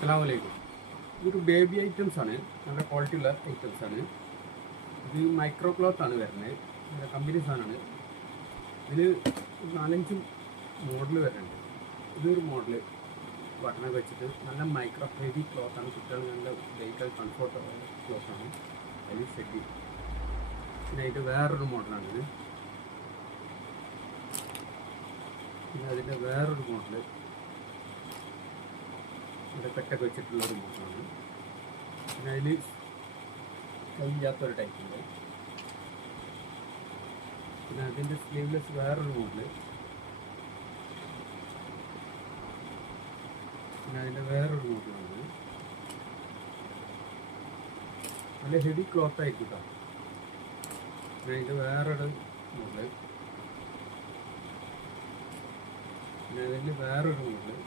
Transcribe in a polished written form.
അസ്സലാമു അലൈക്കും. ഇതൊരു ബേബി ഐറ്റംസ് ആണ്, നല്ല ക്വാളിറ്റി ഉള്ള ഐറ്റംസ് ആണ്. ഇത് മൈക്രോ ക്ലോത്ത് ആണ് വരുന്നത്, നല്ല കമ്പനി സാധനമാണ്. ഇതിൽ 4-5 മോഡൽ വരുന്നുണ്ട്. ഇതൊരു മോഡൽ ബട്ടണൊക്കെ വെച്ചിട്ട് നല്ല മൈക്രോ ഹെവി ക്ലോത്താണ്. കുട്ടികൾ നല്ല വെഹിക്കൽ കംഫർട്ട് ക്ലോത്താണ്. അതിൽ സെറ്റ്. പിന്നെ അതിൻ്റെ വേറൊരു മോഡലാണിത്. പിന്നെ അതിൻ്റെ വേറൊരു മോഡൽ ഇവിടെ പെട്ടൊക്കെ വെച്ചിട്ടുള്ളൊരു മോഡലാണ്. പിന്നെ അതിൽ കൈയില്ലാത്തൊരു ടൈപ്പുണ്ട്. പിന്നെ അതിൻ്റെ സ്ലീവ്ലെസ് വേറൊരു മോഡൽ. പിന്നെ അതിൻ്റെ വേറൊരു മോഡലാണ്. നല്ല ഹെവി ക്ലോത്ത് ആയിരിക്കും കേട്ടോ. പിന്നെ അതിൻ്റെ വേറൊരു മോഡൽ. പിന്നെ അതിൻ്റെ വേറൊരു മോഡൽ.